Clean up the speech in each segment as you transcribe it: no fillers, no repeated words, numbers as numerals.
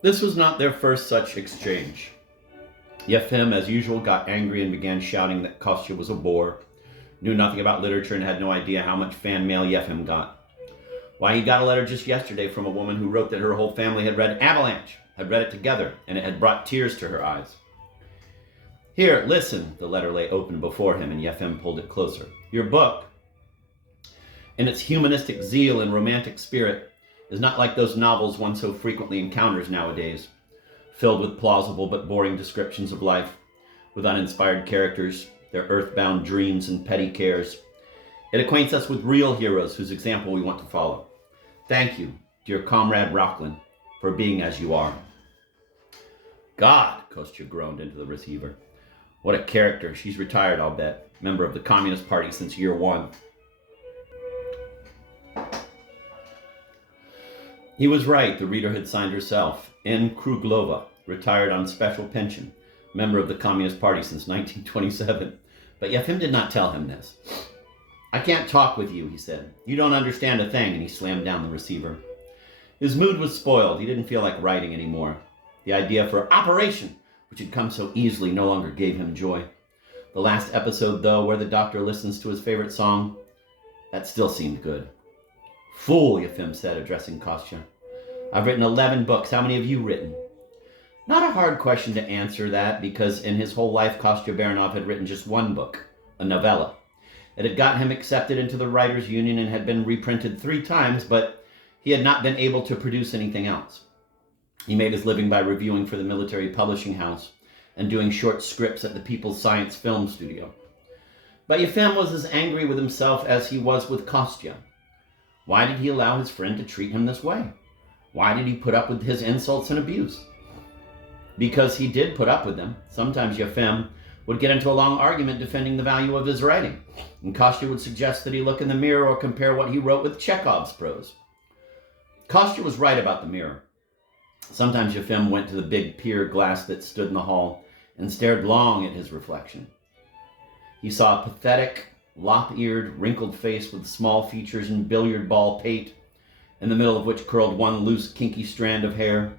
This was not their first such exchange. Yefim, as usual, got angry and began shouting that Kostya was a bore, knew nothing about literature, and had no idea how much fan mail Yefim got. Why, he got a letter just yesterday from a woman who wrote that her whole family had read Avalanche, had read it together, and it had brought tears to her eyes. Here, listen, the letter lay open before him, and Yefim pulled it closer. Your book, in its humanistic zeal and romantic spirit, is not like those novels one so frequently encounters nowadays, filled with plausible but boring descriptions of life, with uninspired characters, their earthbound dreams and petty cares. It acquaints us with real heroes whose example we want to follow. Thank you, dear comrade Rockland, for being as you are. God, Kostya groaned into the receiver. What a character. She's retired, I'll bet. Member of the Communist Party since year one. He was right. The reader had signed herself. N. Kruglova, retired on special pension. Member of the Communist Party since 1927. But Yefim did not tell him this. I can't talk with you, he said. You don't understand a thing, and he slammed down the receiver. His mood was spoiled. He didn't feel like writing anymore. The idea for operation, which had come so easily, no longer gave him joy. The last episode, though, where the doctor listens to his favorite song, that still seemed good. Fool, Yefim said, addressing Kostya. I've written 11 books. How many have you written? Not a hard question to answer that, because in his whole life, Kostya Baranov had written just one book, a novella. It had got him accepted into the Writers' Union and had been reprinted 3 times, but he had not been able to produce anything else. He made his living by reviewing for the military publishing house and doing short scripts at the People's Science Film Studio. But Yefim was as angry with himself as he was with Kostya. Why did he allow his friend to treat him this way? Why did he put up with his insults and abuse? Because he did put up with them. Sometimes Yefim would get into a long argument defending the value of his writing, and Kostya would suggest that he look in the mirror or compare what he wrote with Chekhov's prose. Kostya was right about the mirror. Sometimes Yefim went to the big pier glass that stood in the hall and stared long at his reflection. He saw a pathetic, lop-eared, wrinkled face with small features and billiard ball pate, in the middle of which curled one loose, kinky strand of hair.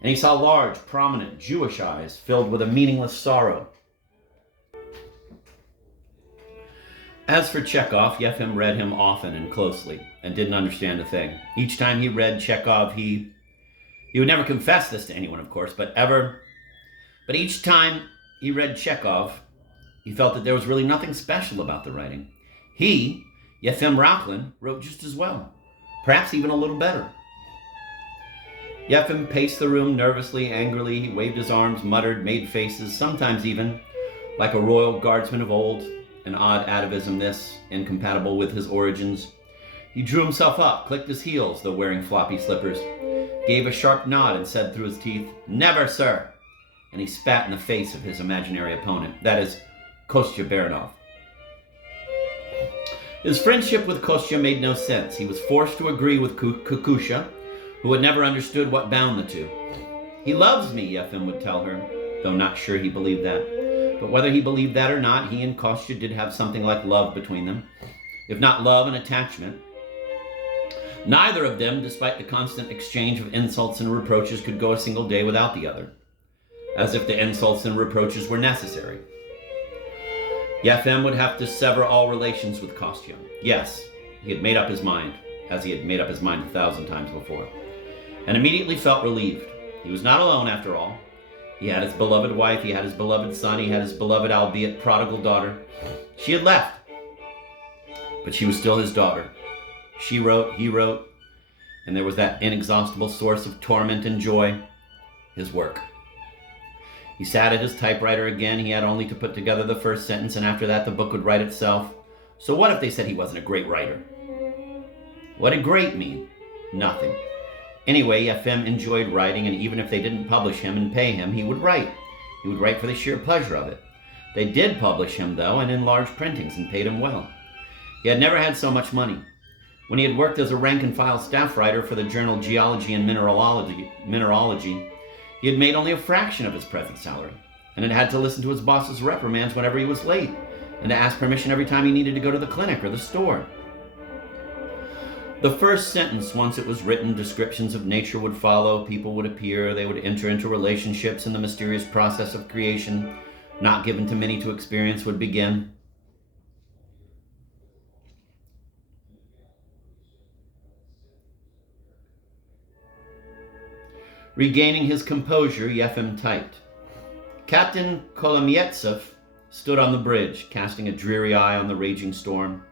And he saw large, prominent, Jewish eyes filled with a meaningless sorrow. As for Chekhov, Yefim read him often and closely, and didn't understand a thing. Each time he read Chekhov, he would never confess this to anyone, of course, but each time he read Chekhov, he felt that there was really nothing special about the writing. He, Yefim Rockland, wrote just as well, perhaps even a little better. Yefim paced the room nervously, angrily. He waved his arms, muttered, made faces, sometimes even, like a royal guardsman of old, an odd atavism this, incompatible with his origins. He drew himself up, clicked his heels, though wearing floppy slippers, gave a sharp nod and said through his teeth, Never, sir! And he spat in the face of his imaginary opponent, that is, Kostya Baranov. His friendship with Kostya made no sense. He was forced to agree with Kukusha, who had never understood what bound the two. He loves me, Yefim would tell her, though not sure he believed that. But whether he believed that or not, he and Kostya did have something like love between them, if not love and attachment. Neither of them, despite the constant exchange of insults and reproaches, could go a single day without the other, as if the insults and reproaches were necessary. Yefim would have to sever all relations with Kostya. Yes, he had made up his mind, as he had made up his mind 1,000 times before, and immediately felt relieved. He was not alone, after all. He had his beloved wife, he had his beloved son, he had his beloved, albeit prodigal daughter. She had left, but she was still his daughter. She wrote, he wrote, and there was that inexhaustible source of torment and joy, his work. He sat at his typewriter again. He had only to put together the first sentence, and after that the book would write itself. So what if they said he wasn't a great writer? What did great mean? Nothing. Anyway, Yefim enjoyed writing, and even if they didn't publish him and pay him, he would write. He would write for the sheer pleasure of it. They did publish him, though, and in large printings, and paid him well. He had never had so much money. When he had worked as a rank-and-file staff writer for the journal Geology and Mineralogy, he had made only a fraction of his present salary, and had had to listen to his boss's reprimands whenever he was late, and to ask permission every time he needed to go to the clinic or the store. The first sentence, once it was written, descriptions of nature would follow, people would appear, they would enter into relationships, and the mysterious process of creation, not given to many to experience, would begin. Regaining his composure, Yefim typed. Captain Kolomietsev stood on the bridge, casting a dreary eye on the raging storm.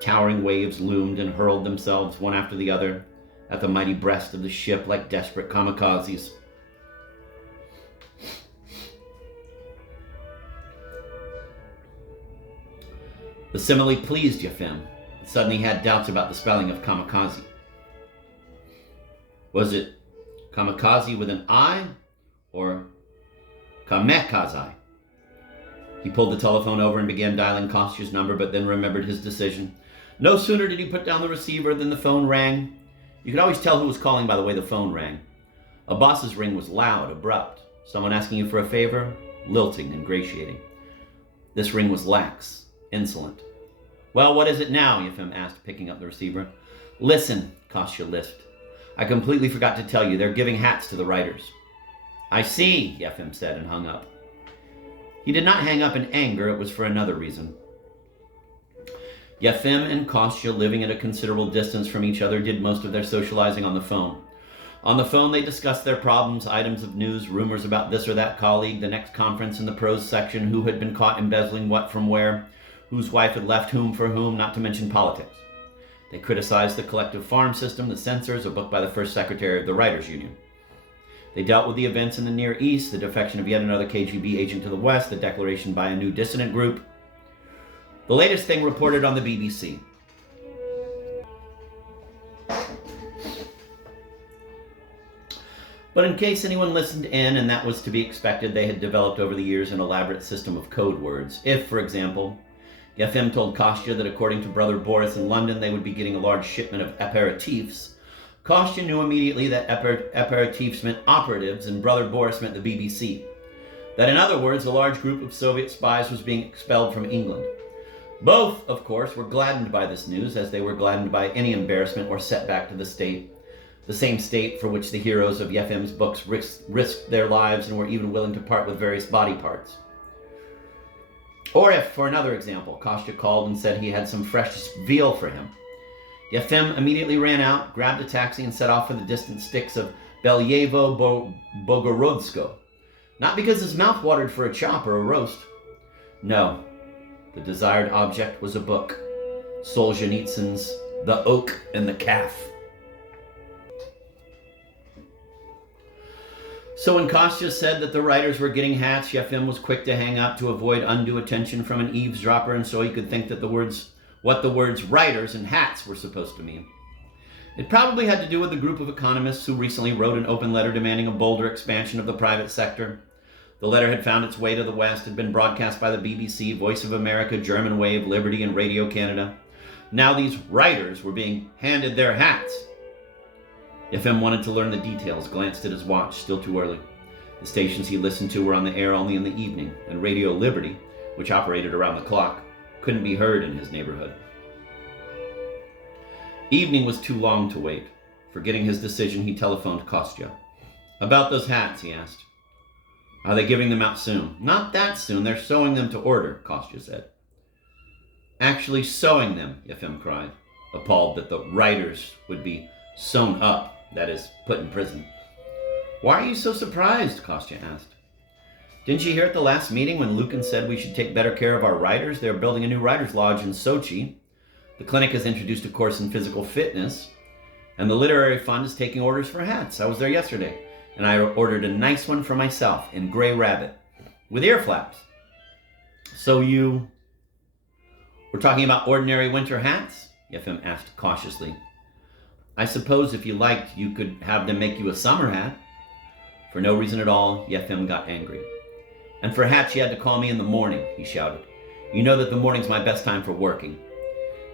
Towering waves loomed and hurled themselves, one after the other, at the mighty breast of the ship like desperate kamikazes. The simile pleased Yefim, but suddenly he had doubts about the spelling of kamikaze. Was it kamikaze with an I or kamikaze? He pulled the telephone over and began dialing Kostya's number, but then remembered his decision. No sooner did he put down the receiver than the phone rang. You could always tell who was calling by the way the phone rang. A boss's ring was loud, abrupt. Someone asking you for a favor, lilting, ingratiating. This ring was lax, insolent. Well, what is it now? Yefim asked, picking up the receiver. Listen, Kostya lisped. I completely forgot to tell you, they're giving hats to the writers. I see, Yefim said and hung up. He did not hang up in anger, it was for another reason. Yefim and Kostya, living at a considerable distance from each other, did most of their socializing on the phone. On the phone, they discussed their problems, items of news, rumors about this or that colleague, the next conference in the prose section, who had been caught embezzling what from where, whose wife had left whom for whom, not to mention politics. They criticized the collective farm system, the censors, a book by the first secretary of the Writers' Union. They dealt with the events in the Near East, the defection of yet another KGB agent to the West, the declaration by a new dissident group. The latest thing reported on the BBC. But in case anyone listened in, and that was to be expected, they had developed over the years an elaborate system of code words. If, for example, Yefim told Kostya that according to Brother Boris in London, they would be getting a large shipment of aperitifs, Kostya knew immediately that aperitifs meant operatives and Brother Boris meant the BBC. That, in other words, a large group of Soviet spies was being expelled from England. Both, of course, were gladdened by this news, as they were gladdened by any embarrassment or setback to the state, the same state for which the heroes of Yefim's books risked their lives and were even willing to part with various body parts. Or if, for another example, Kostya called and said he had some fresh veal for him. Yefim immediately ran out, grabbed a taxi, and set off for the distant sticks of Belyevo-Bogorodsko. Not because his mouth watered for a chop or a roast. No, the desired object was a book, Solzhenitsyn's The Oak and the Calf. So when Kostya said that the writers were getting hats, Yefim was quick to hang up to avoid undue attention from an eavesdropper, and so he could think that what the words writers and hats were supposed to mean. It probably had to do with the group of economists who recently wrote an open letter demanding a bolder expansion of the private sector. The letter had found its way to the West, had been broadcast by the BBC, Voice of America, German Wave, Liberty, and Radio Canada. Now these writers were being handed their hats. Yefim wanted to learn the details, glanced at his watch, still too early. The stations he listened to were on the air only in the evening, and Radio Liberty, which operated around the clock, couldn't be heard in his neighborhood. Evening was too long to wait. Forgetting his decision, he telephoned Kostya. About those hats, he asked. Are they giving them out soon? Not that soon, they're sewing them to order, Kostya said. Actually sewing them, Yefim cried, appalled that the writers would be sewn up, that is, put in prison. Why are you so surprised? Kostya asked. Didn't you hear at the last meeting when Lukin said we should take better care of our writers? They're building a new writers' lodge in Sochi. The clinic has introduced a course in physical fitness, and the literary fund is taking orders for hats. I was there yesterday, and I ordered a nice one for myself in gray rabbit with ear flaps. So we're talking about ordinary winter hats? Yefim asked cautiously. I suppose if you liked, you could have them make you a summer hat. For no reason at all, Yefim got angry. And for hats, you had to call me in the morning, he shouted. You know that the morning's my best time for working.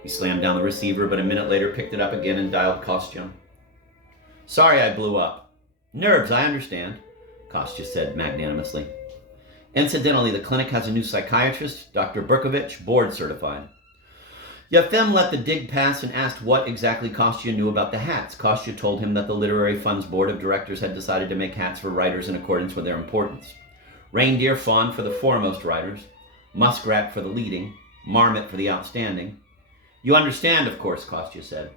He slammed down the receiver, but a minute later picked it up again and dialed Kostya. Sorry I blew up. Nerves, I understand, Kostya said magnanimously. Incidentally, the clinic has a new psychiatrist, Dr. Berkovich, board certified. Yefim let the dig pass and asked what exactly Kostya knew about the hats. Kostya told him that the Literary Fund's board of directors had decided to make hats for writers in accordance with their importance. Reindeer fawn for the foremost writers, muskrat for the leading, marmot for the outstanding. You understand, of course, Kostya said,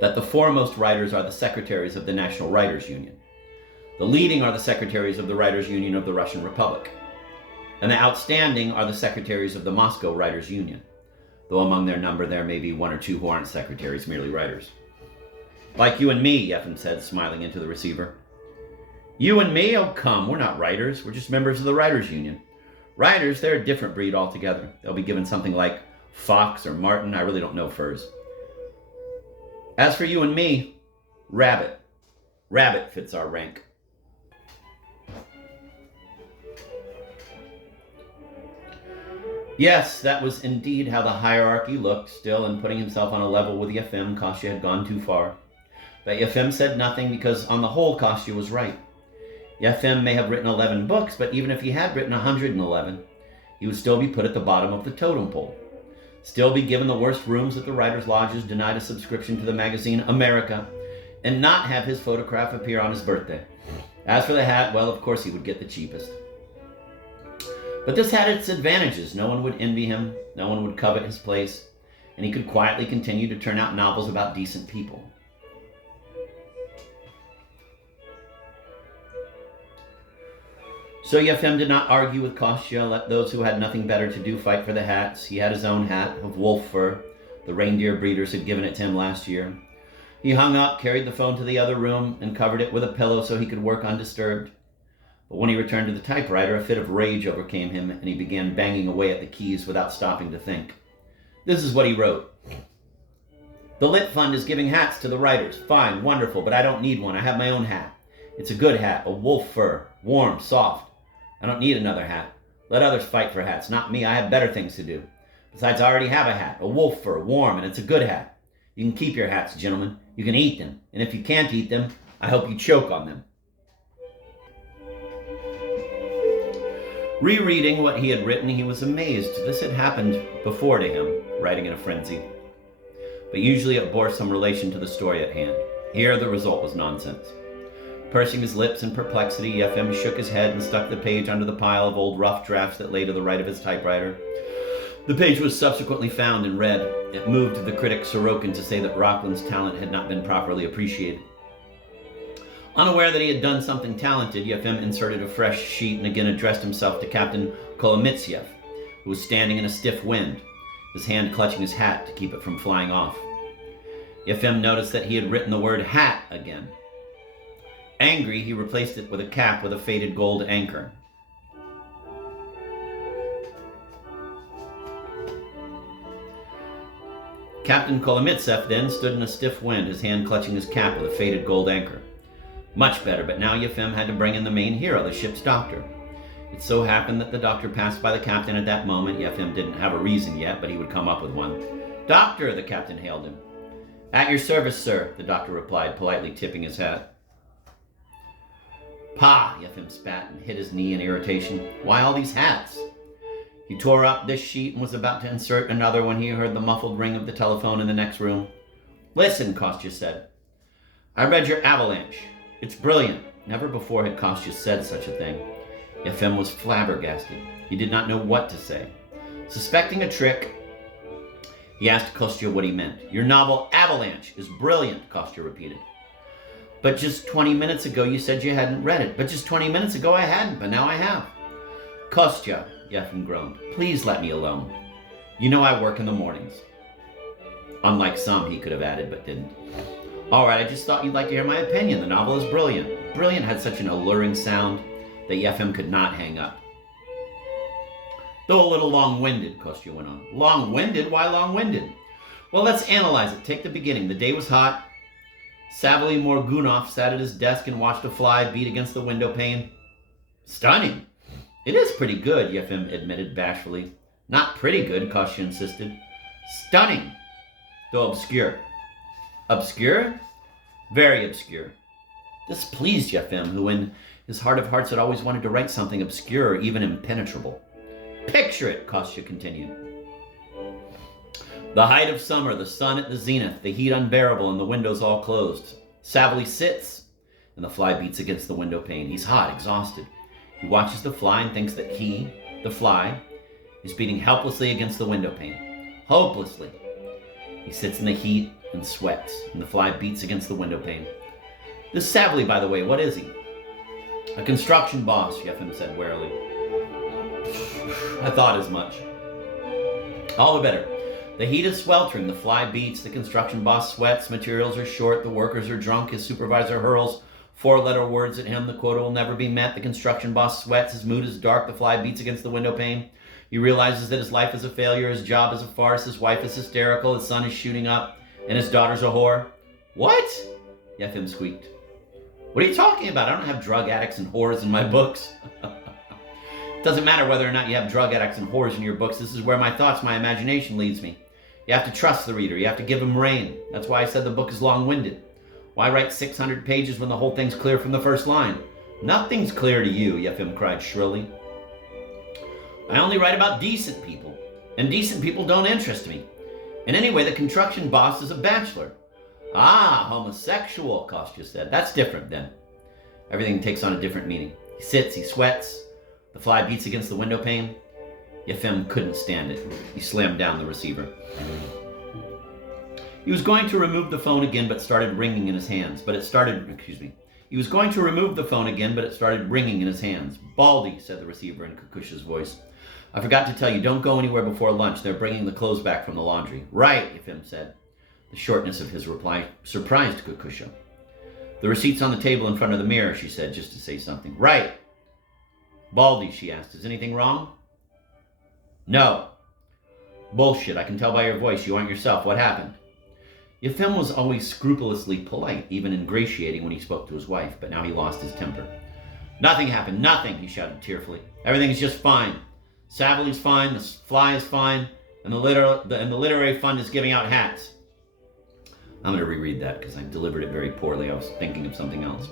that the foremost writers are the secretaries of the National Writers' Union. The leading are the secretaries of the Writers' Union of the Russian Republic. And the outstanding are the secretaries of the Moscow Writers' Union, though among their number there may be one or two who aren't secretaries, merely writers. Like you and me, Yefim said, smiling into the receiver. You and me? Oh, come, we're not writers. We're just members of the Writers' Union. Writers, they're a different breed altogether. They'll be given something like fox or marten. I really don't know furs. As for you and me, rabbit. Rabbit fits our rank. Yes, that was indeed how the hierarchy looked. Still, in putting himself on a level with Yefim, Kostya had gone too far. But Yefim said nothing because, on the whole, Kostya was right. Yefim may have written 11 books, but even if he had written 111, he would still be put at the bottom of the totem pole. Still be given the worst rooms at the writers' lodges, denied a subscription to the magazine America, and not have his photograph appear on his birthday. As for the hat, well, of course he would get the cheapest. But this had its advantages. No one would envy him, no one would covet his place, and he could quietly continue to turn out novels about decent people. So Yefim did not argue with Kostya, let those who had nothing better to do fight for the hats. He had his own hat of wolf fur. The reindeer breeders had given it to him last year. He hung up, carried the phone to the other room, and covered it with a pillow so he could work undisturbed. But when he returned to the typewriter, a fit of rage overcame him, and he began banging away at the keys without stopping to think. This is what he wrote. The Lit Fund is giving hats to the writers. Fine, wonderful, but I don't need one. I have my own hat. It's a good hat, a wolf fur, warm, soft. I don't need another hat. Let others fight for hats, not me. I have better things to do. Besides, I already have a hat, a wolf fur, warm, and it's a good hat. You can keep your hats, gentlemen. You can eat them. And if you can't eat them, I hope you choke on them. Rereading what he had written, he was amazed. This had happened before to him, writing in a frenzy. But usually it bore some relation to the story at hand. Here the result was nonsense. Pursing his lips in perplexity, Yefim shook his head and stuck the page under the pile of old rough drafts that lay to the right of his typewriter. The page was subsequently found and read. It moved the critic Sorokin to say that Rockland's talent had not been properly appreciated. Unaware that he had done something talented, Yefim inserted a fresh sheet and again addressed himself to Captain Kolomitsev, who was standing in a stiff wind, his hand clutching his hat to keep it from flying off. Yefim noticed that he had written the word hat again. Angry, he replaced it with a cap with a faded gold anchor. Captain Kolomitsev then stood in a stiff wind, his hand clutching his cap with a faded gold anchor. Much better, but now Yefim had to bring in the main hero, the ship's doctor. It so happened that the doctor passed by the captain at that moment. Yefim didn't have a reason yet, but he would come up with one. Doctor, the captain hailed him. At your service, sir, the doctor replied, politely tipping his hat. Pah, Yefim spat and hit his knee in irritation. Why all these hats? He tore up this sheet and was about to insert another when he heard the muffled ring of the telephone in the next room. Listen, Kostya said. I read your Avalanche. It's brilliant. Never before had Kostya said such a thing. Yefim was flabbergasted. He did not know what to say. Suspecting a trick, he asked Kostya what he meant. Your novel Avalanche is brilliant, Kostya repeated. But just 20 minutes ago you said you hadn't read it. But just 20 minutes ago I hadn't, but now I have. Kostya, Yefim groaned, please let me alone. You know I work in the mornings. Unlike some, he could have added, but didn't. All right, I just thought you'd like to hear my opinion. The novel is brilliant. Brilliant had such an alluring sound that Yefim could not hang up. Though a little long-winded, Kostya went on. Long-winded? Why long-winded? Well, let's analyze it. Take the beginning. The day was hot. Savely Morgunov sat at his desk and watched a fly beat against the window pane. Stunning. It is pretty good, Yefim admitted bashfully. Not pretty good, Kostya insisted. Stunning, though obscure. Obscure? Very obscure. This pleased Yefim, who in his heart of hearts had always wanted to write something obscure or even impenetrable. Picture it, Kostya continued. The height of summer, the sun at the zenith, the heat unbearable, and the windows all closed. Savily sits, and the fly beats against the window pane. He's hot, exhausted. He watches the fly and thinks that he, the fly, is beating helplessly against the window pane. Hopelessly. He sits in the heat and sweats, and the fly beats against the window pane. This Savily, by the way, what is he? A construction boss, Yefim said warily. I thought as much. All the better. The heat is sweltering, the fly beats, the construction boss sweats, materials are short, the workers are drunk, his supervisor hurls 4-letter words at him, the quota will never be met, the construction boss sweats, his mood is dark, the fly beats against the window pane. He realizes that his life is a failure, his job is a farce, his wife is hysterical, his son is shooting up, and his daughter's a whore. What? Yefim squeaked. What are you talking about? I don't have drug addicts and whores in my books. It doesn't matter whether or not you have drug addicts and whores in your books. This is where my thoughts, my imagination leads me. You have to trust the reader. You have to give him rein. That's why I said the book is long-winded. Why write 600 pages when the whole thing's clear from the first line? Nothing's clear to you, Yefim cried shrilly. I only write about decent people, and decent people don't interest me. And anyway, the construction boss is a bachelor. Ah, homosexual, Kostya said. That's different then. Everything takes on a different meaning. He sits, he sweats. The fly beats against the window pane. Yefim couldn't stand it. He slammed down the receiver. He was going to remove the phone again, but started ringing in his hands. He was going to remove the phone again, but it started ringing in his hands. Baldy, said the receiver in Kukusha's voice. I forgot to tell you, don't go anywhere before lunch. They're bringing the clothes back from the laundry. Right, Yefim said. The shortness of his reply surprised Kukusha. The receipt's on the table in front of the mirror, she said, just to say something. Right. Baldy, she asked, is anything wrong? No. Bullshit, I can tell by your voice you aren't yourself. What happened? Yefim was always scrupulously polite, even ingratiating when he spoke to his wife, but now he lost his temper. Nothing happened, nothing, he shouted tearfully. Everything is just fine. Savily's fine, the fly is fine, and the literary fund is giving out hats. I'm going to reread that because I delivered it very poorly. I was thinking of something else.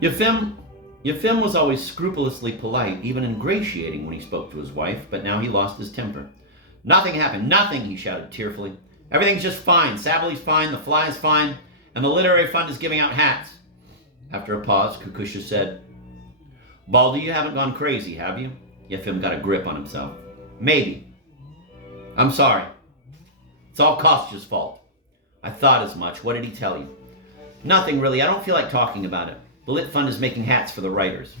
Yefim was always scrupulously polite, even ingratiating when he spoke to his wife, but now he lost his temper. Nothing happened, nothing, he shouted tearfully. Everything's just fine. Savily's fine, the fly is fine, and the literary fund is giving out hats. After a pause, Kukusha said, Baldy, you haven't gone crazy, have you? Yefim got a grip on himself. Maybe. I'm sorry. It's all Kostya's fault. I thought as much. What did he tell you? Nothing really. I don't feel like talking about it. The Lit Fund is making hats for the writers.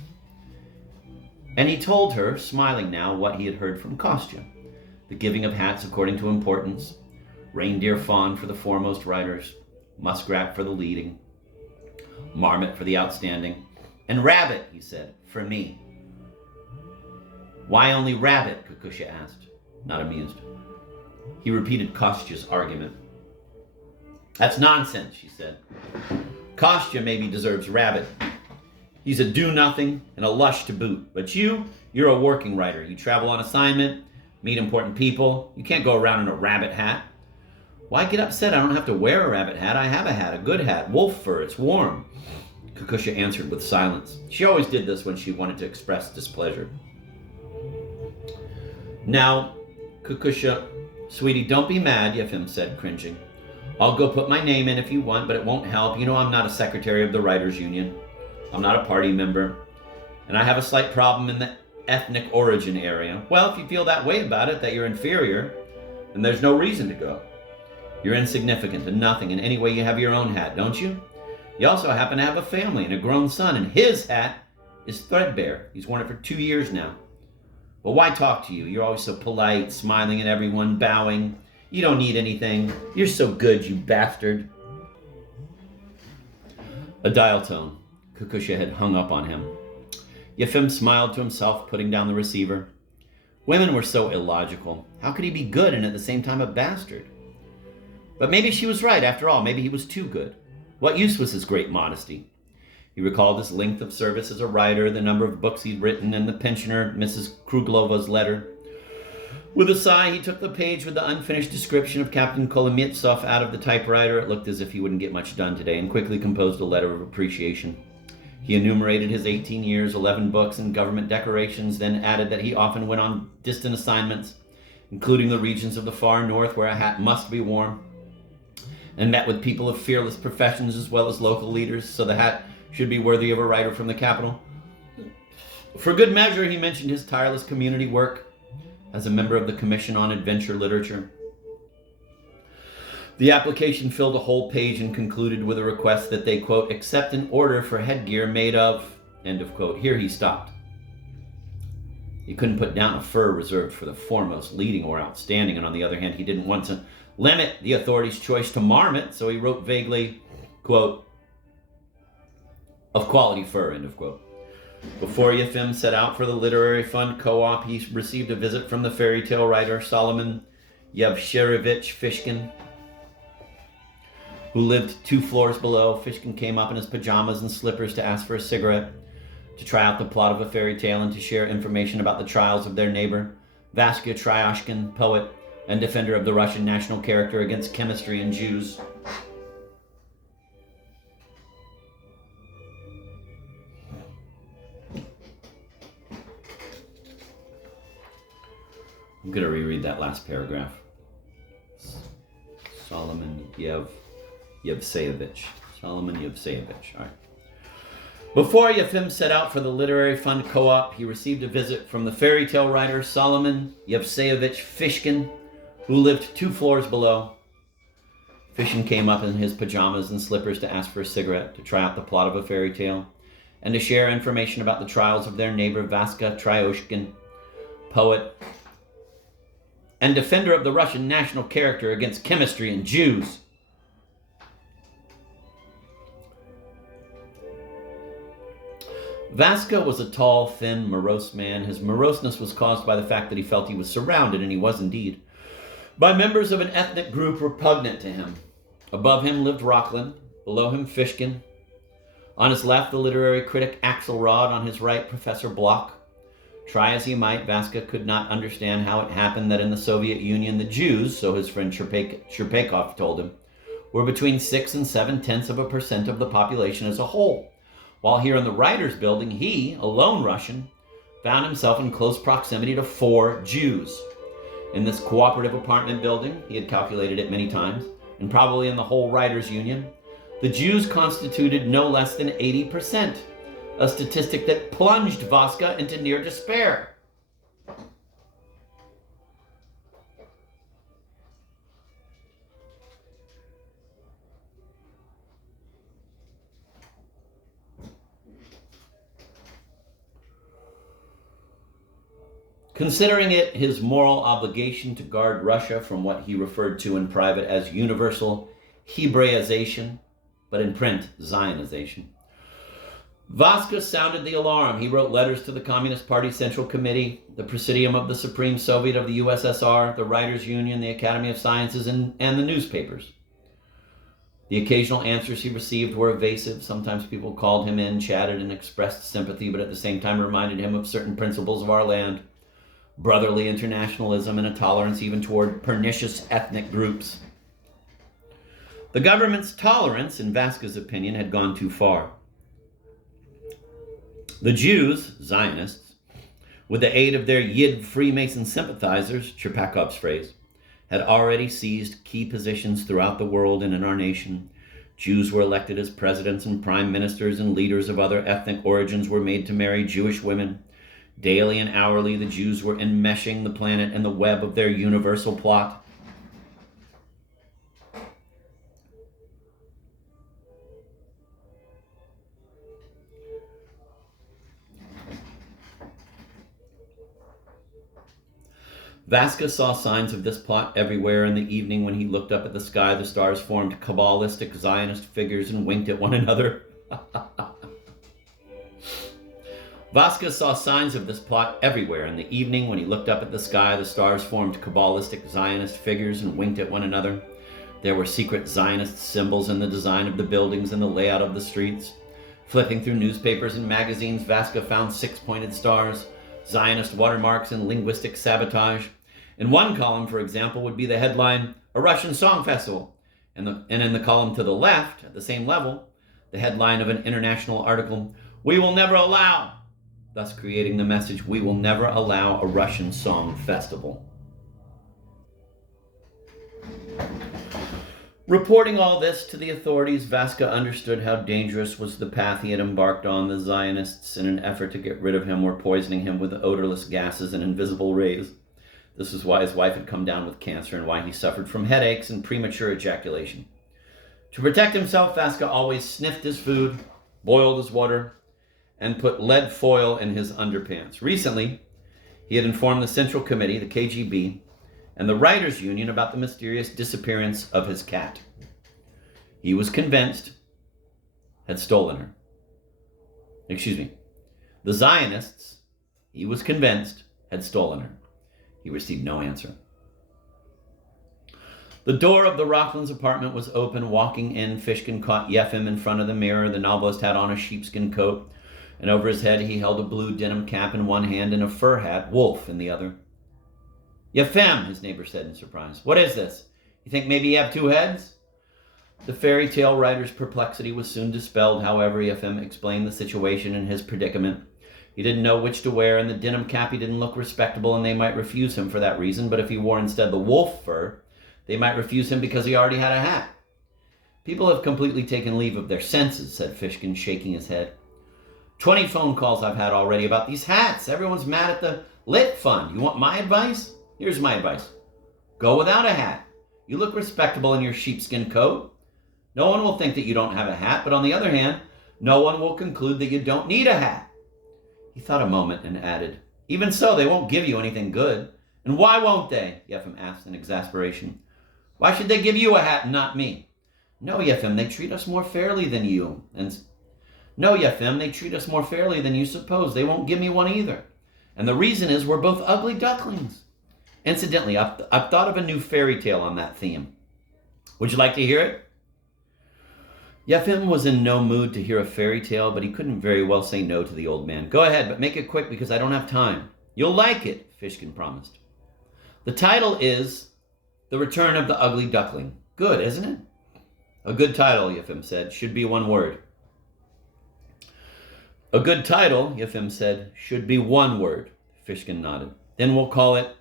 And he told her, smiling now, what he had heard from Kostya. The giving of hats according to importance. Reindeer fawn for the foremost writers. Muskrat for the leading. Marmot for the outstanding. And rabbit, he said, for me. Why only rabbit? Kukusha asked, not amused. He repeated Kostya's argument. That's nonsense, she said. Kostya maybe deserves rabbit. He's a do-nothing and a lush to boot. But you're a working writer. You travel on assignment, meet important people. You can't go around in a rabbit hat. Why get upset? I don't have to wear a rabbit hat. I have a hat, a good hat, wolf fur. It's warm. Kukusha answered with silence. She always did this when she wanted to express displeasure. Now, Kukusha, sweetie, don't be mad, Yefim said, cringing. I'll go put my name in if you want, but it won't help. You know I'm not a secretary of the Writers' Union. I'm not a party member. And I have a slight problem in the ethnic origin area. Well, if you feel that way about it, that you're inferior, then there's no reason to go. You're insignificant and nothing, and anyway you have your own hat, don't you? You also happen to have a family and a grown son, and his hat is threadbare. He's worn it for 2 years now. Well, why talk to you? You're always so polite, smiling at everyone, bowing. You don't need anything. You're so good, you bastard. A dial tone. Kukusha had hung up on him. Yefim smiled to himself, putting down the receiver. Women were so illogical. How could he be good and at the same time a bastard? But maybe she was right after all. Maybe he was too good. What use was his great modesty? He recalled his length of service as a writer, the number of books he'd written, and the pensioner, Mrs. Kruglova's letter. With a sigh, he took the page with the unfinished description of Captain Kolomytsov out of the typewriter. It looked as if he wouldn't get much done today, and quickly composed a letter of appreciation. He enumerated his 18 years, 11 books, and government decorations, then added that he often went on distant assignments, including the regions of the far north where a hat must be worn, and met with people of fearless professions as well as local leaders, so the hat should be worthy of a writer from the capital. For good measure, he mentioned his tireless community work as a member of the Commission on Adventure Literature. The application filled a whole page and concluded with a request that they, quote, accept an order for headgear made of, end of quote. Here he stopped. He couldn't put down a fur reserved for the foremost, leading, or outstanding, and on the other hand, he didn't want to limit the authorities' choice to marmot, so he wrote vaguely, quote, of quality fur, end of quote. Before Yefim set out for the Literary Fund Co-op, he received a visit from the fairy tale writer Solomon Yevsherevich Fishkin, who lived 2 floors below. Fishkin came up in his pajamas and slippers to ask for a cigarette, to try out the plot of a fairy tale, and to share information about the trials of their neighbor, Vasya Tryashkin, poet and defender of the Russian national character against chemistry and Jews. I'm going to reread that last paragraph. Solomon Yevseyevich. Solomon Yevseyevich. All right. Before Yefim set out for the Literary Fund Co-op, he received a visit from the fairy tale writer Solomon Yevseyevich Fishkin, who lived 2 floors below. Fishkin came up in his pajamas and slippers to ask for a cigarette, to try out the plot of a fairy tale, and to share information about the trials of their neighbor Vasya Tryashkin, poet and defender of the Russian national character against chemistry and Jews. Vasya was a tall, thin, morose man. His moroseness was caused by the fact that he felt he was surrounded, and he was indeed, by members of an ethnic group repugnant to him. Above him lived Rockland, below him Fishkin. On his left, the literary critic Axelrod, on his right, Professor Bloch. Try as he might, Vasya could not understand how it happened that in the Soviet Union, the Jews, so his friend Sherpakov told him, were between 6 and 0.7% of the population as a whole. While here in the writer's building, he, a lone Russian, found himself in close proximity to 4 Jews. In this cooperative apartment building, he had calculated it many times, and probably in the whole writer's union, the Jews constituted no less than 80%. A statistic that plunged Vasya into near despair. Considering it his moral obligation to guard Russia from what he referred to in private as universal Hebraization, but in print, Zionization, Vasya sounded the alarm. He wrote letters to the Communist Party Central Committee, the Presidium of the Supreme Soviet of the USSR, the Writers' Union, the Academy of Sciences, and the newspapers. The occasional answers he received were evasive. Sometimes people called him in, chatted, and expressed sympathy, but at the same time reminded him of certain principles of our land, brotherly internationalism, and a tolerance even toward pernicious ethnic groups. The government's tolerance, in Vasya's opinion, had gone too far. The Jews, Zionists, with the aid of their Yid Freemason sympathizers, Cherpakov's phrase, had already seized key positions throughout the world and in our nation. Jews were elected as presidents and prime ministers, and leaders of other ethnic origins were made to marry Jewish women. Daily and hourly, the Jews were enmeshing the planet in the web of their universal plot. Vasya saw signs of this plot everywhere. In the evening, when he looked up at the sky, the stars formed Kabbalistic Zionist figures and winked at one another. Vasya saw signs of this plot everywhere. In the evening, when he looked up at the sky, the stars formed Kabbalistic Zionist figures and winked at one another. There were secret Zionist symbols in the design of the buildings and the layout of the streets. Flipping through newspapers and magazines, Vasya found 6-pointed stars, Zionist watermarks, and linguistic sabotage. In one column, for example, would be the headline, "A Russian Song Festival." And in the column to the left, at the same level, the headline of an international article, "We will never allow," thus creating the message, "We will never allow a Russian Song Festival." Reporting all this to the authorities, Vaska understood how dangerous was the path he had embarked on. The Zionists, in an effort to get rid of him, were poisoning him with odorless gases and invisible rays. This is why his wife had come down with cancer and why he suffered from headaches and premature ejaculation. To protect himself, Vaska always sniffed his food, boiled his water, and put lead foil in his underpants. Recently, he had informed the Central Committee, the KGB, and the Writers' Union about the mysterious disappearance of his cat. He was convinced had stolen her. The Zionists, he was convinced, had stolen her. He received no answer. The door of the Rocklands' apartment was open. Walking in, Fishkin caught Yefim in front of the mirror. The novelist had on a sheepskin coat, and over his head he held a blue denim cap in one hand and a fur hat, wolf, in the other. Yefim, his neighbor said in surprise. What is this? You think maybe you have two heads? The fairy tale writer's perplexity was soon dispelled. However, Yefim explained the situation and his predicament. He didn't know which to wear, and the denim cap he didn't look respectable, and they might refuse him for that reason. But if he wore instead the wolf fur, they might refuse him because he already had a hat. People have completely taken leave of their senses, said Fishkin, shaking his head. 20 phone calls I've had already about these hats. Everyone's mad at the Lit Fund. You want my advice? Here's my advice. Go without a hat. You look respectable in your sheepskin coat. No one will think that you don't have a hat, but on the other hand, no one will conclude that you don't need a hat. He thought a moment and added, Even so, they won't give you anything good. And why won't they? Yefim asked in exasperation. Why should they give you a hat and not me? No, Yefim, they treat us more fairly than you. No, Yefim, they treat us more fairly than you suppose. They won't give me one either. And the reason is we're both ugly ducklings. Incidentally, I've thought of a new fairy tale on that theme. Would you like to hear it? Yefim was in no mood to hear a fairy tale, but he couldn't very well say no to the old man. Go ahead, but make it quick because I don't have time. You'll like it, Fishkin promised. The title is The Return of the Ugly Duckling. Good, isn't it? A good title, Yefim said. Should be one word. A good title, Yefim said, should be one word. Fishkin nodded. Then we'll call it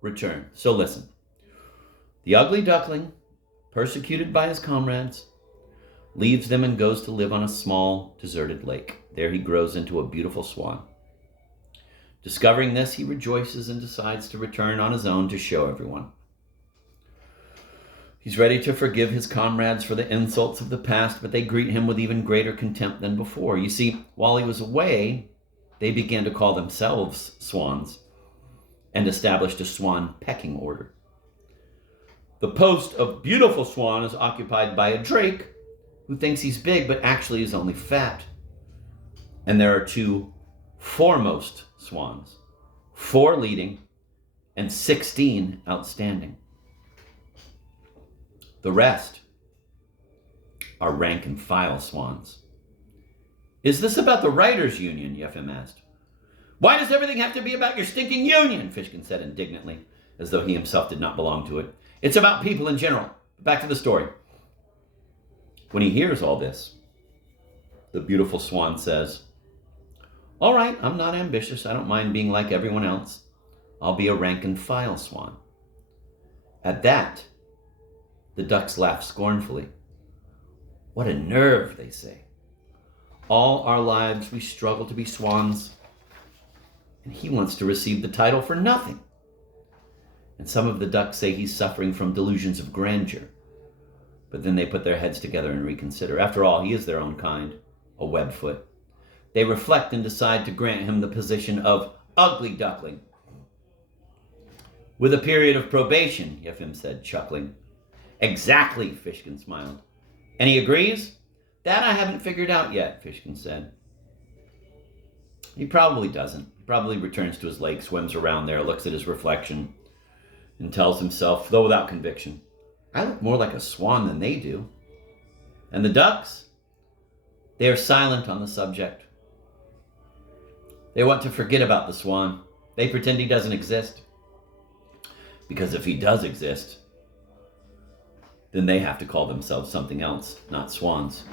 Return. So listen. The ugly duckling, persecuted by his comrades, leaves them and goes to live on a small, deserted lake. There he grows into a beautiful swan. Discovering this, he rejoices and decides to return on his own to show everyone. He's ready to forgive his comrades for the insults of the past, but they greet him with even greater contempt than before. You see, while he was away, they began to call themselves swans and established a swan pecking order. The post of beautiful swan is occupied by a drake who thinks he's big but actually is only fat. And there are two foremost swans, 4 leading and 16 outstanding. The rest are rank and file swans. Is this about the writers' union? Yefim asked. Why does everything have to be about your stinking union? Fishkin said indignantly, as though he himself did not belong to it. It's about people in general. Back to the story. When he hears all this, the beautiful swan says, All right, I'm not ambitious. I don't mind being like everyone else. I'll be a rank and file swan. At that, the ducks laugh scornfully. What a nerve, they say. All our lives we struggle to be swans, and he wants to receive the title for nothing. And some of the ducks say he's suffering from delusions of grandeur. But then they put their heads together and reconsider. After all, he is their own kind, a webfoot. They reflect and decide to grant him the position of ugly duckling. With a period of probation, Yefim said, chuckling. Exactly, Fishkin smiled. And he agrees? That I haven't figured out yet, Fishkin said. He probably doesn't. He probably returns to his lake, swims around there, looks at his reflection, and tells himself, though without conviction, I look more like a swan than they do. And the ducks? They are silent on the subject. They want to forget about the swan. They pretend he doesn't exist. Because if he does exist, then they have to call themselves something else, not swans.